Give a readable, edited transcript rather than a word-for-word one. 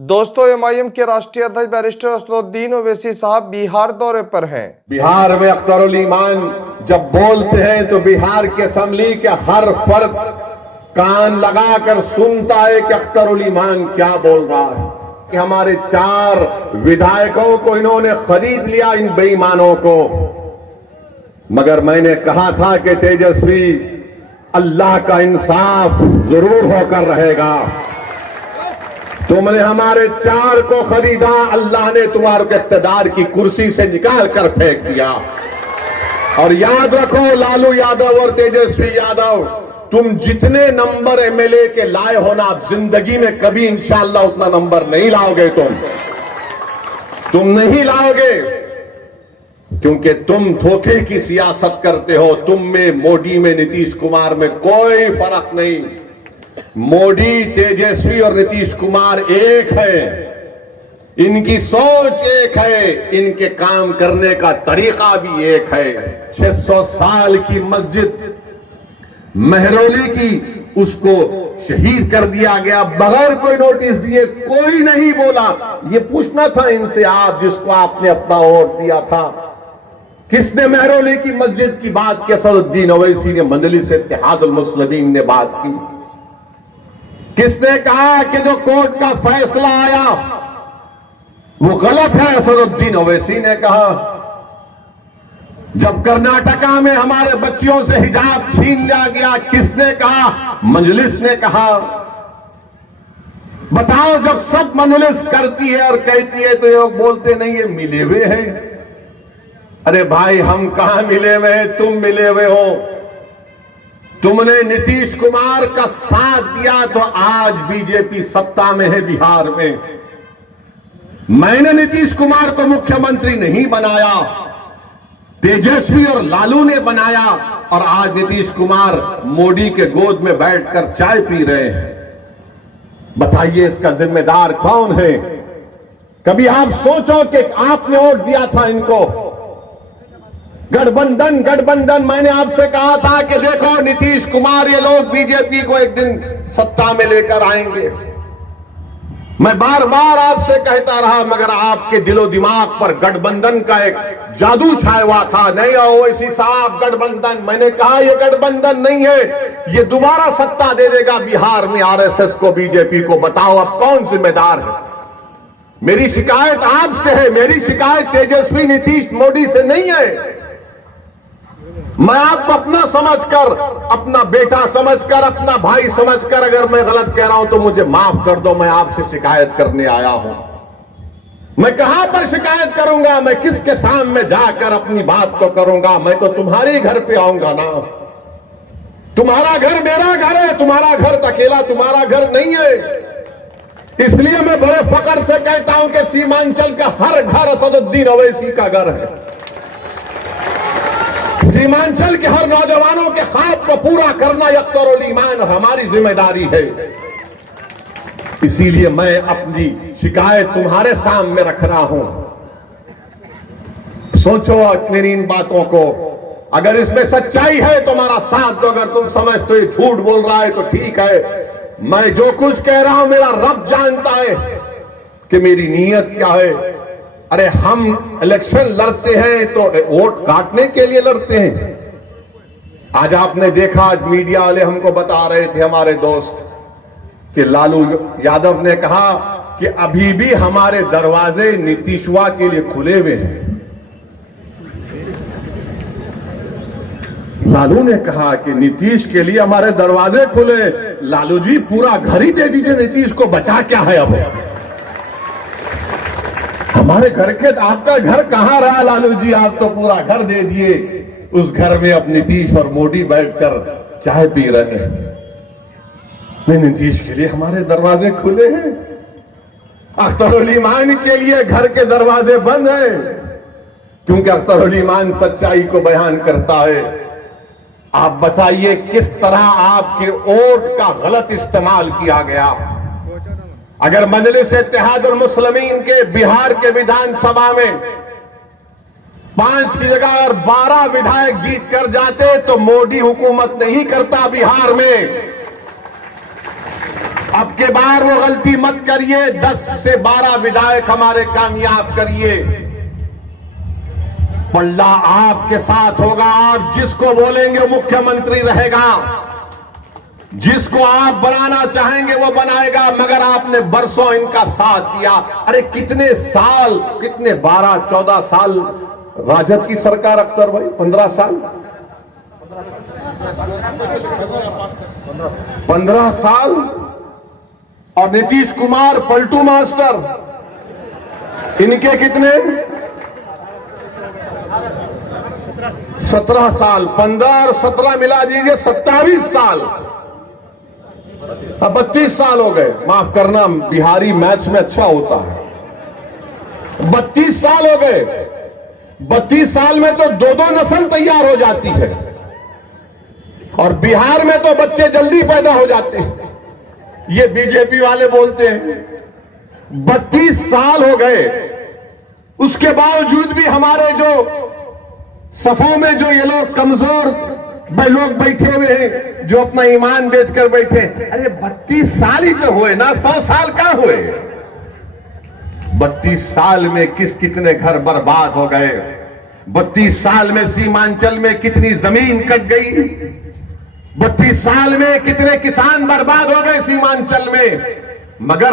दोस्तों, एमआईएम के राष्ट्रीय अध्यक्ष बैरिस्टर असदुद्दीन ओवैसी साहब बिहार दौरे पर हैं। बिहार में अख्तरुल ईमान जब बोलते हैं तो बिहार के असेंबली के हर फर्द कान लगाकर सुनता है कि अख्तरुल ईमान क्या बोल रहा है। कि हमारे 4 विधायकों को इन्होंने खरीद लिया, इन बेईमानों को। मगर मैंने कहा था कि तेजस्वी, अल्लाह का इंसाफ जरूर होकर रहेगा। तुमने हमारे 4 को खरीदा, अल्लाह ने तुम्हारे को इख्तिदार की कुर्सी से निकाल कर फेंक दिया। और याद रखो, लालू यादव और तेजस्वी यादव, तुम जितने नंबर एमएलए के लाए हो ना, आप जिंदगी में कभी इंशाअल्लाह उतना नंबर नहीं लाओगे। तुम नहीं लाओगे, क्योंकि तुम धोखे की सियासत करते हो। तुम में, मोदी में, नीतीश कुमार में कोई फर्क नहीं। मोदी, तेजस्वी और नीतीश कुमार एक है। इनकी सोच एक है, इनके काम करने का तरीका भी एक है। 600 साल की मस्जिद महरौली की, उसको शहीद कर दिया गया बगैर कोई नोटिस दिए। कोई नहीं बोला। ये पूछना था इनसे, आप जिसको आपने अपना वोट दिया था, किसने महरौली की मस्जिद की बात की? असदुद्दीन ओवैसी ने, मजलिस इत्तेहादुल मुस्लिमीन ने बात की। किसने कहा कि जो कोर्ट का फैसला आया वो गलत है? असदुद्दीन ओवैसी ने कहा। जब कर्नाटका में हमारे बच्चियों से हिजाब छीन लिया गया, किसने कहा? मजलिस ने कहा। बताओ, जब सब मजलिस करती है और कहती है तो ये लोग बोलते नहीं, ये मिले हुए हैं। अरे भाई, हम कहां मिले हुए हैं? तुम मिले हुए हो। तुमने नीतीश कुमार का साथ दिया तो आज बीजेपी सत्ता में है बिहार में। मैंने नीतीश कुमार को मुख्यमंत्री नहीं बनाया, तेजस्वी और लालू ने बनाया। और आज नीतीश कुमार मोदी के गोद में बैठकर चाय पी रहे हैं। बताइए, इसका जिम्मेदार कौन है? कभी आप सोचो कि आपने वोट दिया था इनको। गठबंधन, मैंने आपसे कहा था कि देखो नीतीश कुमार, ये लोग बीजेपी को एक दिन सत्ता में लेकर आएंगे। मैं बार बार आपसे कहता रहा, मगर आपके दिलो दिमाग पर गठबंधन का एक जादू छाया हुआ था। नहीं ओवैसी साहब, गठबंधन, मैंने कहा ये गठबंधन नहीं है, ये दोबारा सत्ता दे देगा बिहार में आरएसएस को, बीजेपी को। बताओ अब कौन जिम्मेदार है? मेरी शिकायत आपसे है, मेरी शिकायत तेजस्वी, नीतीश, मोदी से नहीं है। मैं आपको अपना समझकर, अपना बेटा समझकर, अपना भाई समझकर, अगर मैं गलत कह रहा हूं तो मुझे माफ कर दो। मैं आपसे शिकायत करने आया हूं। मैं कहां पर शिकायत करूंगा? मैं किसके सामने जाकर अपनी बात को करूंगा? मैं तो तुम्हारे घर पे आऊंगा ना। तुम्हारा घर मेरा घर है, तुम्हारा घर अकेला तुम्हारा घर नहीं है। इसलिए मैं बड़े फख्र से कहता हूं कि सीमांचल का हर घर असदुद्दीन ओवैसी का घर है। सीमांचल के हर नौजवानों के ख्वाब को पूरा करना अख्तरुल ईमान हमारी जिम्मेदारी है। इसीलिए मैं अपनी शिकायत तुम्हारे सामने रख रहा हूं। सोचो मेरी इन बातों को। अगर इसमें सच्चाई है तो हमारा साथ दो। अगर तुम समझते हो झूठ बोल रहा है तो ठीक है। मैं जो कुछ कह रहा हूं, मेरा रब जानता है कि मेरी नीयत क्या है। अरे, हम इलेक्शन लड़ते हैं तो वोट काटने के लिए लड़ते हैं। आज आपने देखा, आज मीडिया वाले हमको बता रहे थे, हमारे दोस्त, कि लालू यादव ने कहा कि अभी भी हमारे दरवाजे नीतीशवा के लिए खुले हुए हैं। लालू ने कहा कि नीतीश के लिए हमारे दरवाजे खुले। लालू जी, पूरा घर ही दे दीजिए, नीतीश को बचा क्या है अब? हमारे घर के, आपका घर कहां रहा लालू जी? आप तो पूरा घर दे दिए। उस घर में अब नीतीश और मोदी बैठकर चाय पी रहे हैं। नीतीश के लिए हमारे दरवाजे खुले हैं, अख्तरुल ईमान के लिए घर के दरवाजे बंद हैं। क्योंकि अख्तरुल ईमान सच्चाई को बयान करता है। आप बताइए, किस तरह आपके वोट का गलत इस्तेमाल किया गया? अगर मजलिस इत्तेहादुल मुस्लिमीन के बिहार के विधानसभा में 5 की जगह अगर 12 विधायक जीत कर जाते तो मोदी हुकूमत नहीं करता बिहार में। अब के बार वो गलती मत करिए, 10 से 12 विधायक हमारे कामयाब करिए। पल्ला आपके साथ होगा, आप जिसको बोलेंगे मुख्यमंत्री रहेगा, जिसको आप बनाना चाहेंगे वो बनाएगा। मगर आपने बरसों इनका साथ दिया। अरे कितने साल, कितने 12-14 साल राजद की सरकार अख्तर भाई, 15 साल, 15 साल। और नीतीश कुमार पलटू मास्टर, इनके कितने 17 साल, 15 और 17 मिला दीजिए 27 साल, 32 साल हो गए। माफ करना, बिहारी मैथ्स में अच्छा होता है। 32 साल हो गए। 32 साल में तो 2-2 नस्ल तैयार हो जाती है, और बिहार में तो बच्चे जल्दी पैदा हो जाते हैं। ये बीजेपी वाले बोलते हैं 32 साल हो गए, उसके बावजूद भी हमारे जो सफों में जो ये लोग कमजोर लोग बैठे हुए हैं, जो अपना ईमान बेचकर बैठे। अरे 32 साल ही तो हुए ना, 100 साल कहां हुए? 32 साल में कितने घर बर्बाद हो गए। 32 साल में सीमांचल में कितनी जमीन कट गई। 32 साल में कितने किसान बर्बाद हो गए सीमांचल में। मगर